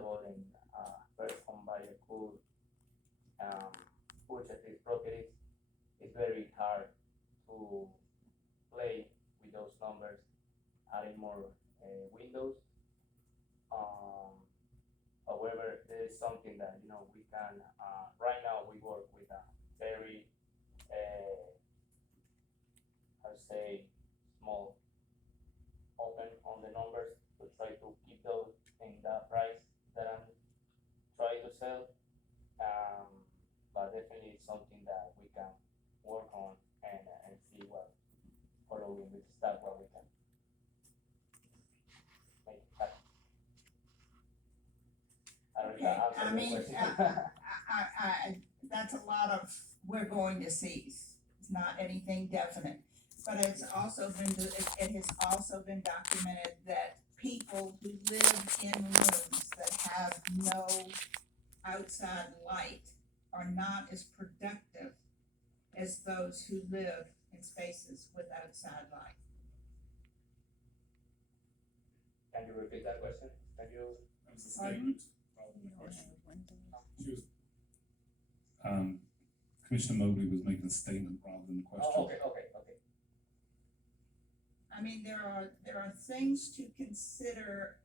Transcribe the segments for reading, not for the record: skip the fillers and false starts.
available and first home buyer could um, purchase these properties, it's very hard to play with those numbers, adding more windows. Um, However, there is something that we can. Right now, we work with a very, I would say, small open on the numbers to try to keep those in that price that I'm trying to sell. Um, but definitely it's something that we can work on and see what following with staff what we can make it happen. I don't know if Okay, that I answered mean, your question. that's a lot of, we're going to see. It's not anything definite. But it's also been, it has also been documented that people who live in rooms that have no outside light are not as productive as those who live in spaces with outside light. Can you repeat that question? Can you? That was a statement rather than a question. She was, Commissioner Mobley was making a statement rather than a question. Oh, okay. I mean, there are things to consider,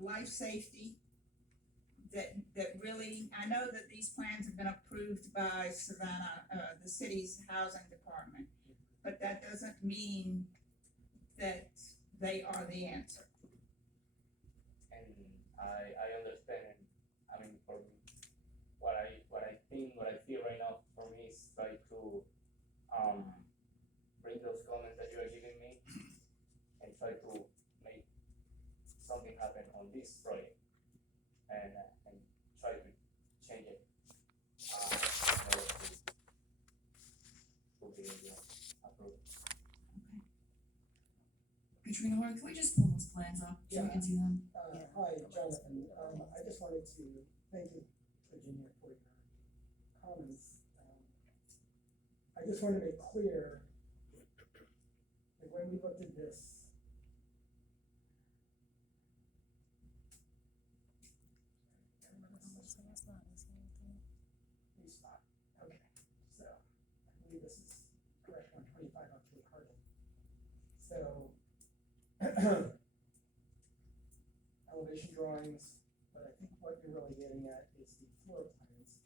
life safety that really, I know that these plans have been approved by Savannah, the city's housing department, but that doesn't mean that they are the answer. And I understand. I mean, for me, what I think, what I feel right now for me is try to bring those comments that you are giving me and try to make something happen on this project and try to change it in order to be approved. Katrina Horn, can we just pull those plans up so we can see them? Hi, Jonathan. I just wanted to thank you, Virginia, for your comments. I just want to make clear that when we looked at this, East Lot. Okay, so I believe this is correct, 125 on Cape Hardin. So elevation drawings, but I think what you're really getting at is the floor plans.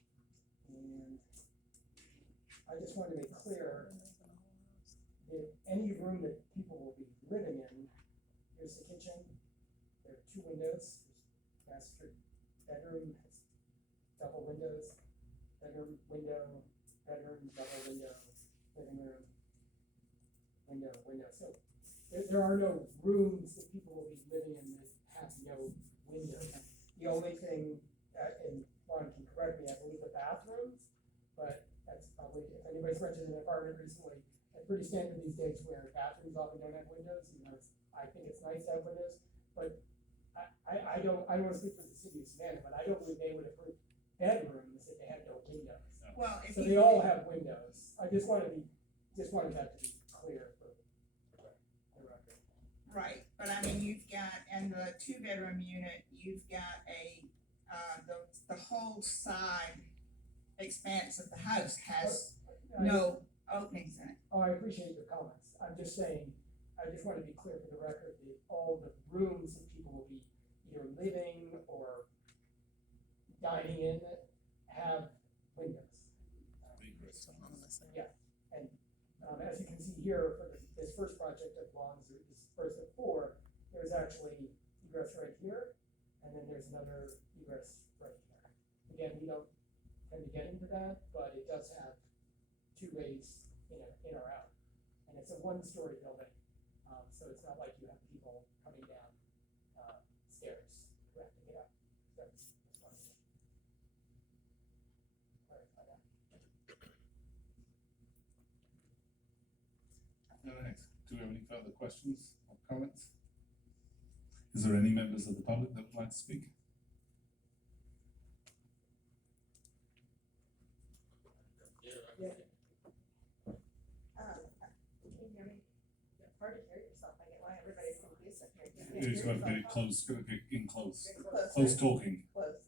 And I just want to make clear that any room that people will be living in, here's the kitchen, there are two windows, there's master bedroom, has double windows, bedroom, window, bedroom, double window, living room, window, window. So there are no rooms that people will be living in that have no windows. The only thing, and Juan can correct me, I believe the bathrooms, but that's probably, if anybody's rented an apartment recently, it's pretty standard these days where bathrooms often don't have windows. I think it's nice to have windows, but I don't want to speak for the city of Savannah, but I don't believe they would approve bedrooms if they had no windows. Well, if So you. they all have windows. I just wanted that to be clear for the record. Right, but I mean, you've got, in the two-bedroom unit, you've got the whole side expanse of the house has no openings in it. Oh, I appreciate your comments. I'm just saying, I just want to be clear for the record that all the rooms that people will be either living or dining in have windows. Yeah, and as you can see here, for this first project that belongs, this first of four, there's actually egress right here, and then there's another egress right here. Again, we don't tend to get into that, but it does have two ways in or out. And it's a one-story building, so it's not like you have people coming down stairs who have to get up. That's one thing. Clarify that. All right, do we have any further questions or comments? Is there any members of the public that would like to speak? Yeah. Can you hear me? Hard to hear yourself, I get why everybody's confused. It's got to be close, got to be in close, Closer. close talking. Closer.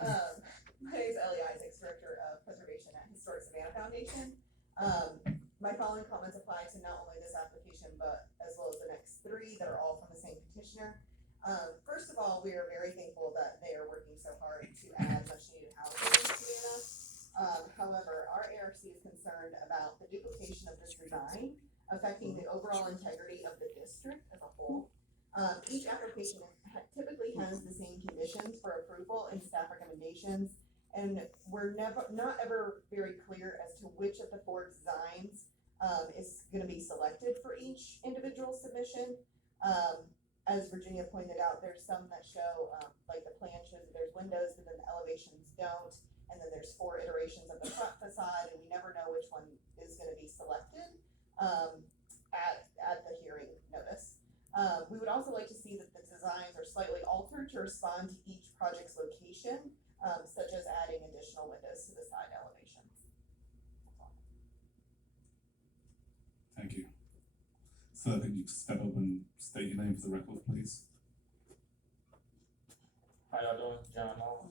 My name is Ellie Isaacs, Director of Preservation at Historic Savannah Foundation. My following comments apply to not only this application, but as well as the next three that are all from the same petitioner. First of all, we are very thankful that they are working so hard to add much needed housing in Savannah. However, our ARC is concerned about the duplication of this design affecting the overall integrity of the district as a whole. Each application typically has the same conditions for approval and staff recommendations, and we're not ever very clear as to which of the 4 designs is gonna be selected for each individual submission. As Virginia pointed out, there's some that show, like the plan shows that there's windows, but then the elevations don't, and then there's 4 iterations of the front facade, and we never know which one is gonna be selected at the hearing notice. We would also like to see that the designs are slightly altered to respond to each project's location, such as adding additional windows to the side elevations. Thank you. Sir, could you step up and state your name for the record, please? How y'all doing? John Long.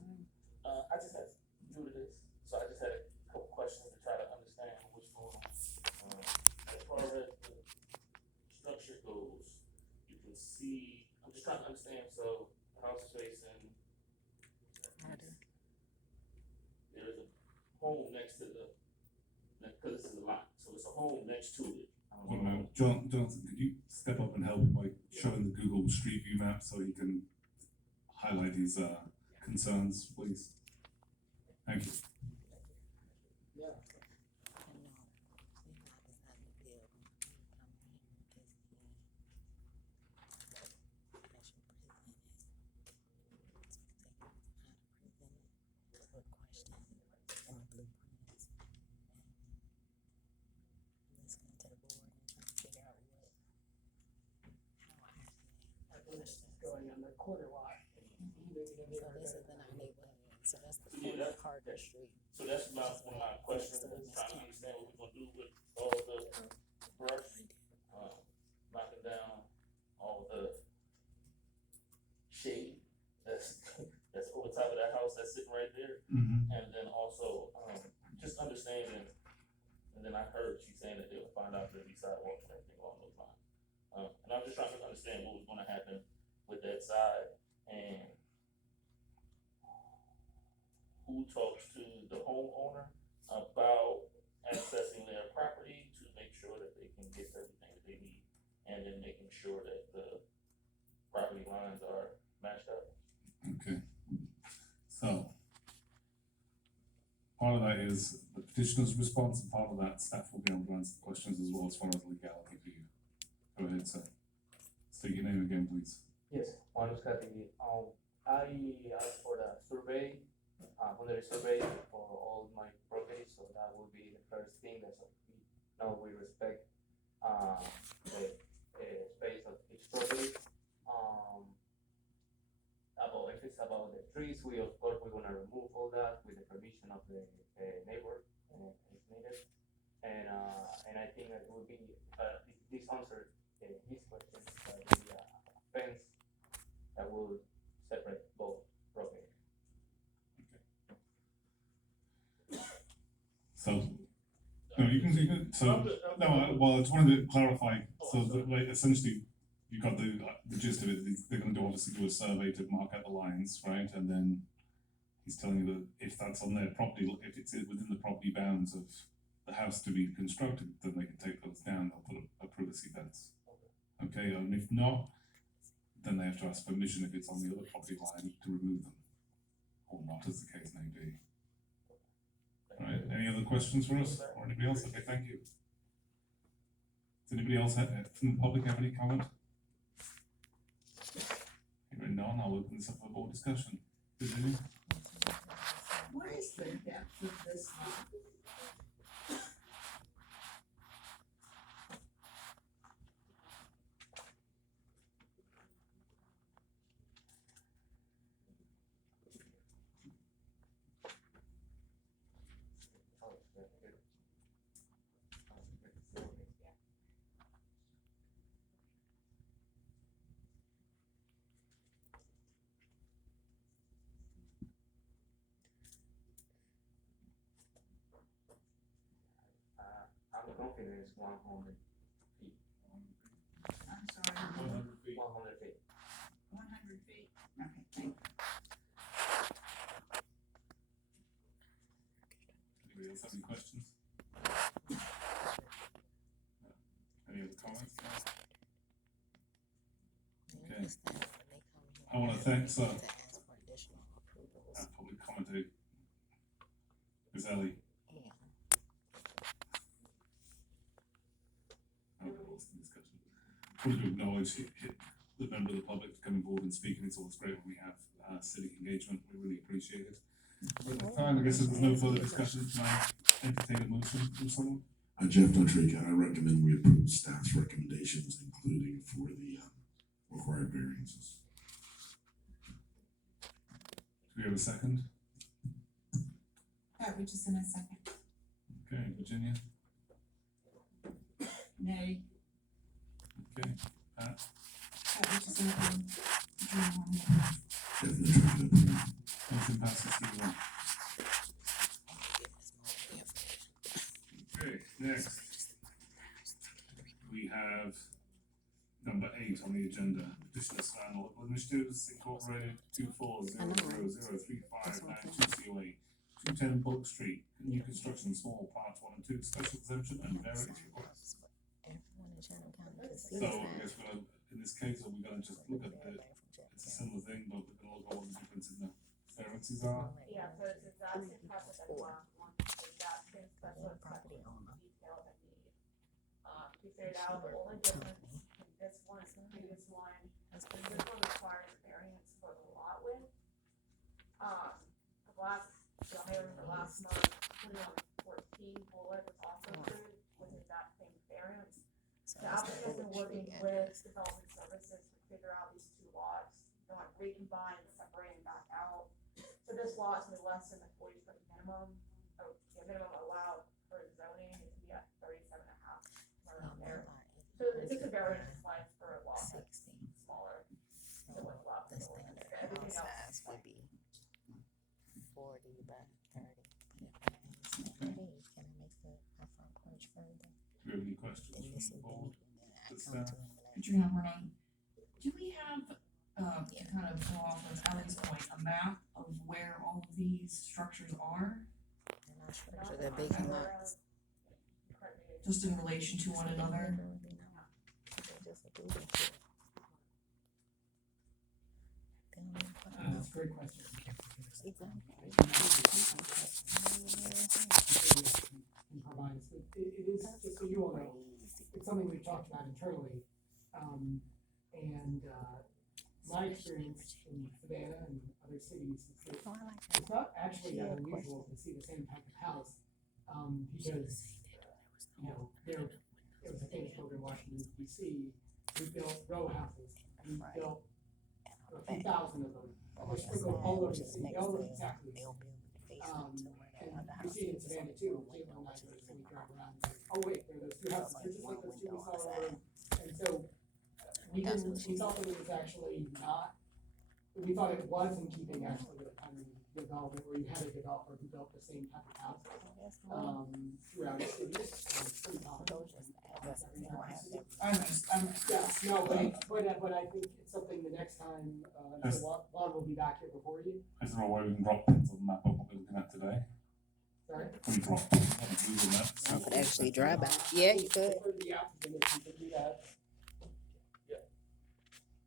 I just had, due to this, so I just had a couple questions to try to understand what's going on. As far as the structure goes, you can see, I'm just trying to understand, so the house is facing. There is a home next to the, because this is a lot, so it's a home next to it. One moment. Jonathan, could you step up and help by showing the Google Street View map so you can highlight these concerns, please? Thank you. Yeah. Going on the corner lot. So this is in our neighborhood, so that's the Yeah, corner of Carter Street. So that's one of my questions, is trying to understand what we're gonna do with all the brush, knocking down all the shade that's over top of that house that's sitting right there. Mm-hmm. And then also, just understanding, and then I heard you saying that they'll find out there'll be sidewalks and everything along those lines. And I'm just trying to understand what was gonna happen with that side, and who talks to the homeowner about accessing their property to make sure that they can get everything that they need, and then making sure that the property lines are matched up. Okay. So, part of that is the petitioner's response, and part of that staff will be able to answer the questions as well as far as legality for you. Go ahead, sir. State your name again, please. Yes, Juan Uzcategui. I asked for the survey, under the survey for all my properties, so that will be the first thing that we respect, the space of each property. If it's about the trees, we're gonna remove all that with the permission of the neighbor, if needed. And I think that will be, this answer, his question, will be a fence that will separate both properties. So, no, you can, so, well, I just wanted to clarify, so that, like, essentially, you got the gist of it, they're gonna obviously do a survey to mark out the lines, right, and then he's telling you that if that's on their property, if it's within the property bounds of the house to be constructed, then they can take those down, they'll put a privacy fence. Okay, and if not, then they have to ask permission if it's on the other property line to remove them, or not, as the case may be. Alright, any other questions for us, or anybody else? Okay, thank you. Does anybody else from the public have any comment? Hearing none, I'll open this up for board discussion. Virginia? What is the depth of this lot? confidence 100 feet. I'm sorry, 100 feet. 100 feet. 100 feet? Okay, thank you. Anybody else have any questions? No. Any other comments? Okay. I wanna thank, so, To ask for additional approvals. public comment, Ms. Ellie. Yeah. Okay, lost in discussion. Wanted to acknowledge the member of the public coming forward and speaking. It's always great when we have civic engagement. We really appreciate it. But at the time, I guess if there's no further discussion, can I entertain a motion from someone? Jeff Dontreka, I recommend we approve staff's recommendations, including for the required variances. Do we have a second? Pat Richardson, a second. Okay, Virginia? Nay. Okay, Pat? Pat Richardson, Drew Jeff Dontreka, approve. Motion passes 3-1. Okay, next. We have number 8 on the agenda, petition of Span Local Initiatives Incorporated 24003592 COA, 210 Bullock Street, new construction, small parts 1 and 2, special exemption and variance request. Everyone in Chatham County could see So, this. I guess we're gonna, in this case, are we gonna just look at it's a similar thing, but we're gonna look at what the difference in the variances are? Yeah, so it's the exact same process as the last one, the exact same special Property exception owner. detail that need. We figured out the only difference in this one and the previous one, is this one requires a variance for the lot width. The last, so I remember last month, 2114 Bullock was also approved with the exact same variance. So The that's applicant's been Bullock working Street with address. development services to figure out these two lots, they're like recombine and separate them back out. So this lot is gonna be less than the 40-foot minimum, or the minimum allowed for zoning, it can be at 37.5, somewhere around there. So it's just a variance applied for a lot that's 60. smaller So than what's allowed the in the ordinance. standard Everything house else size is would fine. be 40 by 30. But if I ask 70, can I make my front porch further? Do we have any questions Then this from the is the board? meeting that I Good come to stuff. and like, Katrina Renee, do we have, to kind of go off of Ellie's point, a map of where all of these structures are, and I structure the big lots. Correct me. just in relation to one another? Just approve it. That's a great question. Can provide us with, it is, just so you all know, it's something we've talked about internally. My experience in Savannah and other cities is that it's not actually that unusual to see the same type of house. Because, you know, there was a famous builder in Washington DC who built row houses. He built a few thousand of them. They're sprinkled all over the city. They all look exactly the same. And you see it in Savannah too. Caitlin and I go to the city, drive around, and like, oh wait, there are those two houses. They're just like those two we saw over. And so we thought that it was actually not, we thought it was in keeping actually with kind of development where you had a developer who built the same type of house throughout the city. It's pretty common. Yeah, no, but I think it's something the next time, so Juan will be back here before you. Is there a way we can drop pins on the map of what we're looking at today? Sorry. Can we drop pins on the Google map? I could actually drive by. Yeah, you could. For the applicant, if you could do that.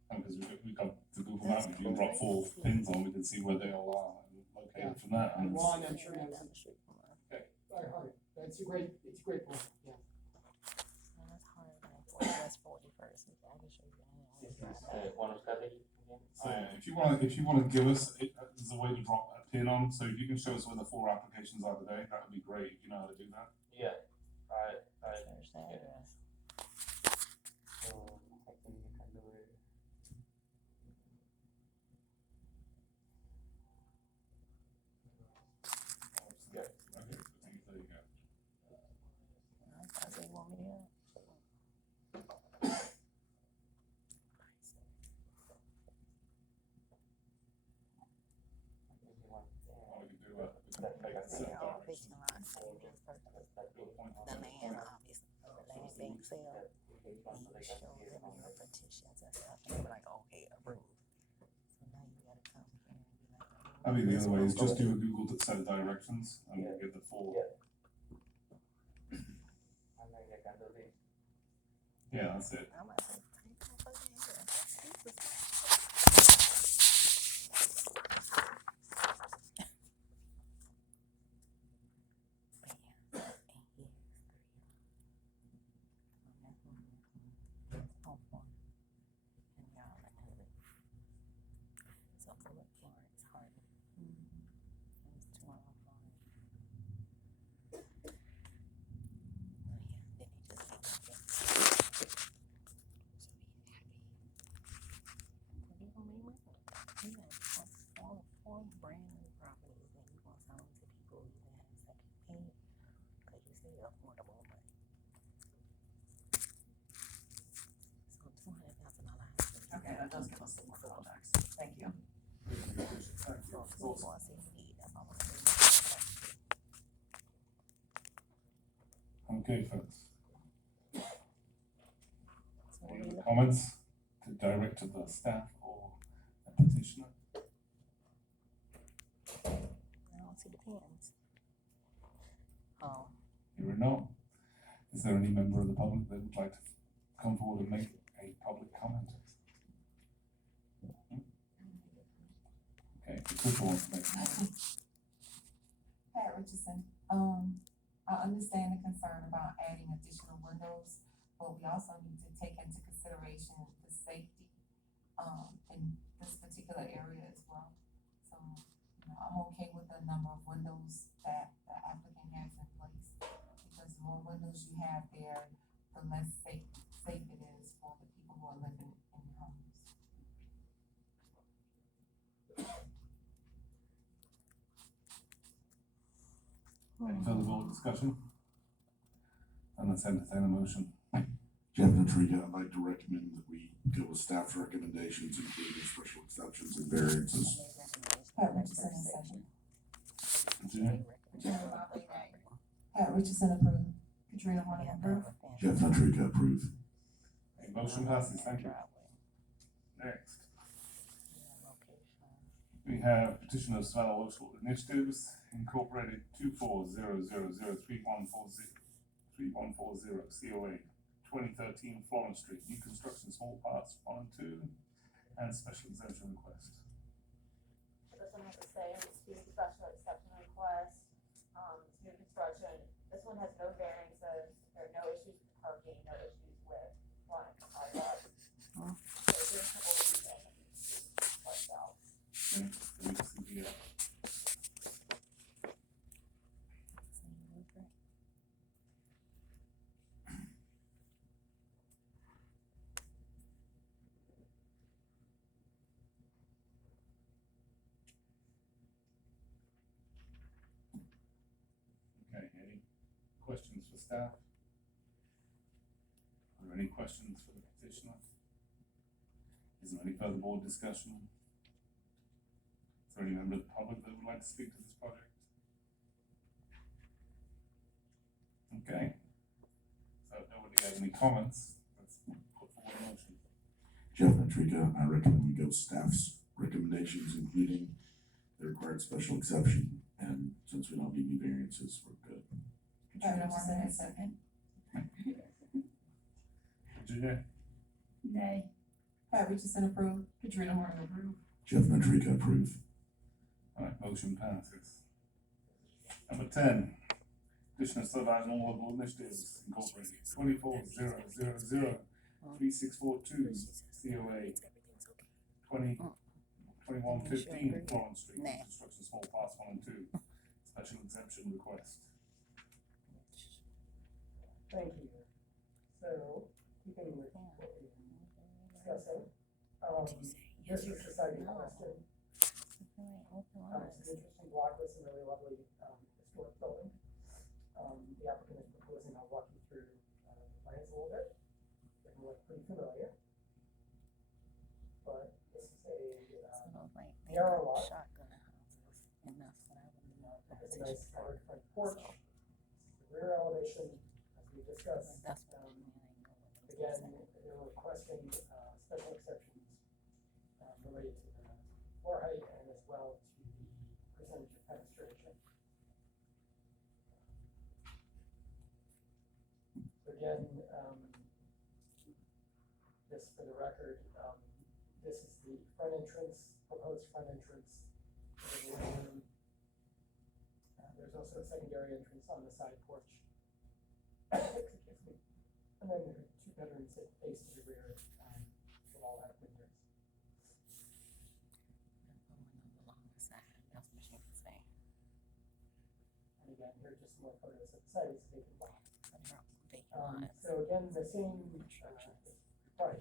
Because we got the Google map, if you can drop 4 pins on, we can see where they all are located from that. And And Juan, I'm sure knows Down it the street from us. by heart. It's a great point, yeah. And that's hard, like, West 41st. I can show you. I don't know. Juan Oscar again? so if you wanna give us, there's a way to drop a pin on, so if you can show us where the 4 applications are today, that would be great, you know how to do that? Yeah, I, Search the address. so I think you can do it. Yeah. Okay, so there you go. I thought they want me to. Or we can do a, we can That's make like it set They're all direction. fixing lots. Or just The point on land, it. obviously. application so they can show see it them on your the. petitions and stuff, and they were like, okay, approved. So now you gotta come here and be like. I mean, the this other way one is just go. do a Google set of directions and Yeah. get the full. Yeah. And then they can do this. Yeah, that's it. I'm like, take my fucking hair. This is But yeah, and here's oh, one. And y'all like hood. So Philip Lawrence Hardy. He's 2 on Florence. Oh yeah, then he just keep looking. So be happy. What you gonna make money? You got four brand new properties and you gonna sell them to people you can have second pay because you say affordable, but so $200,000. Okay, that does give us some more context, thank you. So if you want to see feet, that's all I'm saying. Okay, folks. So what Any we other look- comments to direct to the staff or the petitioner? I don't see the pins. Oh, Here or no? Is there any member of the public that would like to come forward and make a public comment? Okay, Patricia wants to make a comment. Pat Richardson, I understand the concern about adding additional windows, but we also need to take into consideration the safety, in this particular area as well. So, you know, I'm okay with the number of windows that the applicant has in place, because the more windows you have there, the less safe it is for the people who are living in your homes. Any further board discussion? And let's entertain a motion. Jeff Natriga, I'd like to recommend that we go with staff's recommendations, including special exceptions and variances. Pat Richardson is second. Virginia? Jennifer Mobley, nay. Pat Richardson approved. Katrina Horn, approve. Jeff Natriga, approve. Okay, motion passes, thank you. Next, we have petition of Savannah Local Initiatives Incorporated 24003140 COA 2013 Florence Street, new construction, small parts 1 and 2, and special exemption request. This one has to say, it's due to special exception request, it's new construction. This one has no variances, there are no issues with parking, no issues with running sidewalks. So there's a couple of reasons like that. Okay, so we just see the, okay, any questions for staff? Are there any questions for the petitioner? Is there any further board discussion? Is there any member of the public that would like to speak to this project? Okay. So if nobody has any comments, let's put forward a motion. Jeff Natriga, I recommend we go with staff's recommendations, including the required special exception, and since we don't need any variances, we're good. Katrina Horn is second. Virginia? Nay. Pat Richardson approved. Katrina Horn, approve. Jeff Natriga, approve. Alright, motion passes. Number 10, petition of subdivision all local initiatives incorporated 24003642 COA 2115 Florence Street, Nah. construction small parts 1 and 2, special exemption request. Thank you. So, keeping with what we've been discussing, this is just a question. It's an interesting block with some really lovely, historic building. The applicant is proposing, I'll walk you through, the plans a little bit. They can look pretty familiar. But this is narrow lot. Shotgun houses, and that's what I would know. It's a nice covered front porch. The rear elevation, as we discussed, That's what I mean, I know what they again, they're requesting, special exceptions, related to the floor height and as well to the percentage of fenestration. So again, just for the record, this is the front entrance, proposed front entrance to the living room. There's also a secondary entrance on the side porch. Excuse me. And then there are two bedrooms that face to the rear, that all have windows. Along the side, that's what she was saying. And again, here are just more photos of the site, it's vacant lot. Vacant lots. So again, the same, right,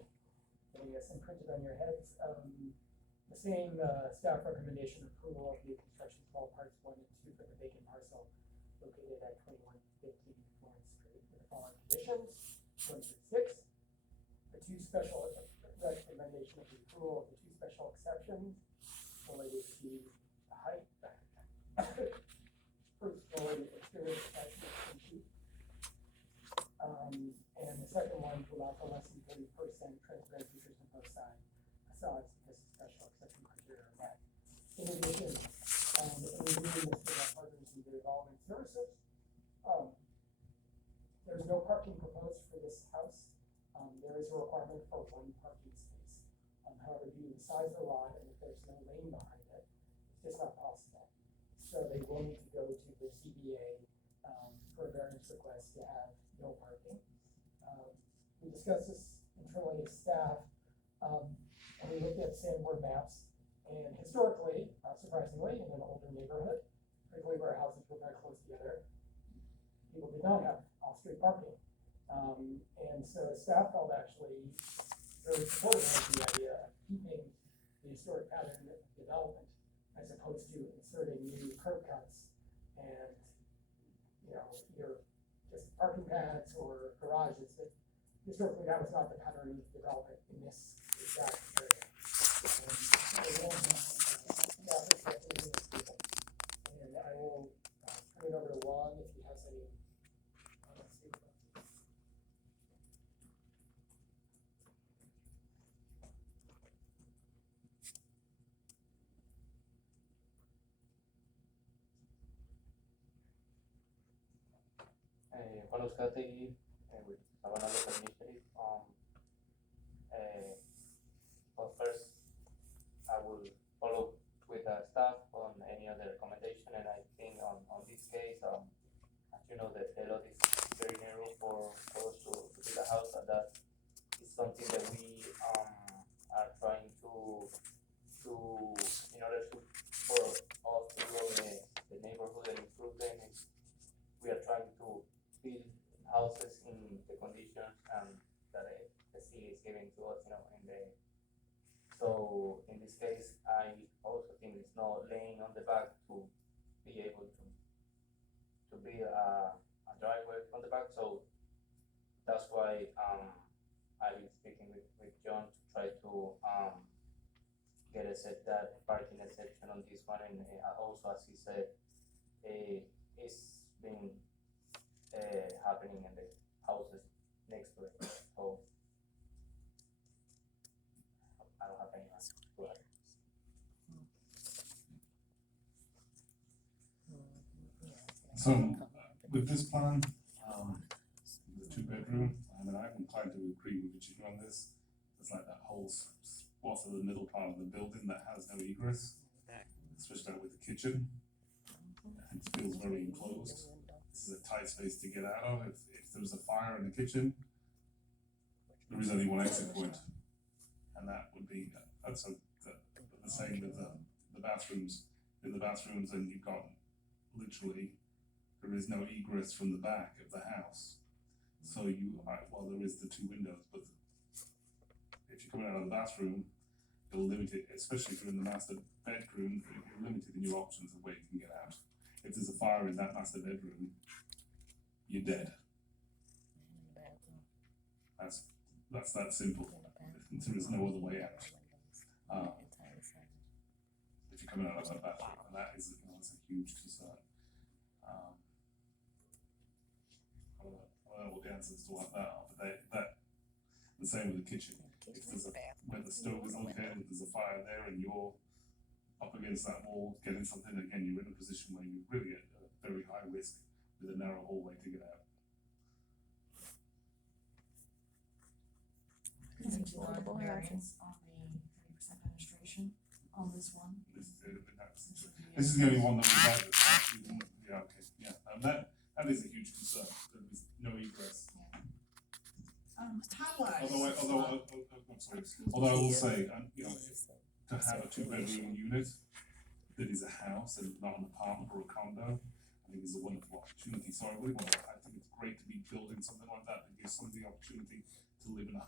getting this imprinted on your heads, the same, staff recommendation approval of new construction small parts 1 and 2 for the vacant parcel located at 2115 Florence Street with the following conditions, 1 through 6. The two special recommendation of the approval of the two special exceptions related to the height, first related exterior protection of 10 feet. And the second one to allow for less than 30% transparent features on both sides, facades, because the special exception criteria are met. In addition, in reviewing this with our partners in the development services, there's no parking proposed for this house. There is a requirement for 1 parking space. However, due to the size of the lot and if there's no lane behind it, it's just not possible. So they will need to go to the ZBA for a variance request to have no parking. We discussed this internally as staff, and we looked at Sanborn maps, and historically, surprisingly, in an older neighborhood, particularly where houses were very close together, people did not have off-street parking. And so staff felt actually very supportive of the idea of keeping the historic pattern of development as opposed to inserting new curb cuts and, either just parking pads or garages. That historically, that was not the pattern of development in this exact area. And I will turn it over to Juan if he has any comments. Juan Euskategui, with Sabana Local Initiative. Well, first, I will follow with the staff on any other recommendation, and I think on this case, as you know, the lot is very narrow for us to build a house, and that is something that we are trying to in order to for us to grow the neighborhood and improve them. We are trying to build houses in the conditions that the city is giving to us, so in this case, I also think it's not laying on the back to be able to be a driveway on the back, so that's why I've been speaking with John to try to get that parking exception on this one, and also, as he said, it's been happening in the houses next to it, so I don't have any answer to that. So with this plan, the 2-bedroom, I'm inclined to agree with you on this. It's like that whole spot of the middle part of the building that has no egress, especially with the kitchen. It feels very enclosed. This is a tight space to get out of. If there was a fire in the kitchen, there is only one exit point, and that would be the same with the bathrooms. In the bathrooms, and you've got literally there is no egress from the back of the house. So there is the 2 windows, but if you're coming out of the bathroom, you're limited, especially if you're in the master bedroom, you're limited in your options of where you can get out. If there's a fire in that master bedroom, you're dead. That's that simple. There is no other way out. If you're coming out of that bathroom, and that is that's a huge concern. I don't know what the answers to what that are, but The same with the kitchen. Kitchen If there's and a, bathroom. where the stove is located, if there's a fire there and you're up against that wall, getting something, again, you're in a position where you're really at a very high risk with a narrow hallway to get out. Could you provide Affordable variance on the 3% penetration on this one? This is the only one that we've had that's actually, yeah, okay, yeah, that is a huge concern, that there's no egress. How was? I'm sorry, although I will say, you know, to have a two-bedroom unit that is a house and not an apartment or a condo, I think is a wonderful opportunity. So I really want to, I think it's great to be building something like that gives somebody the opportunity to live in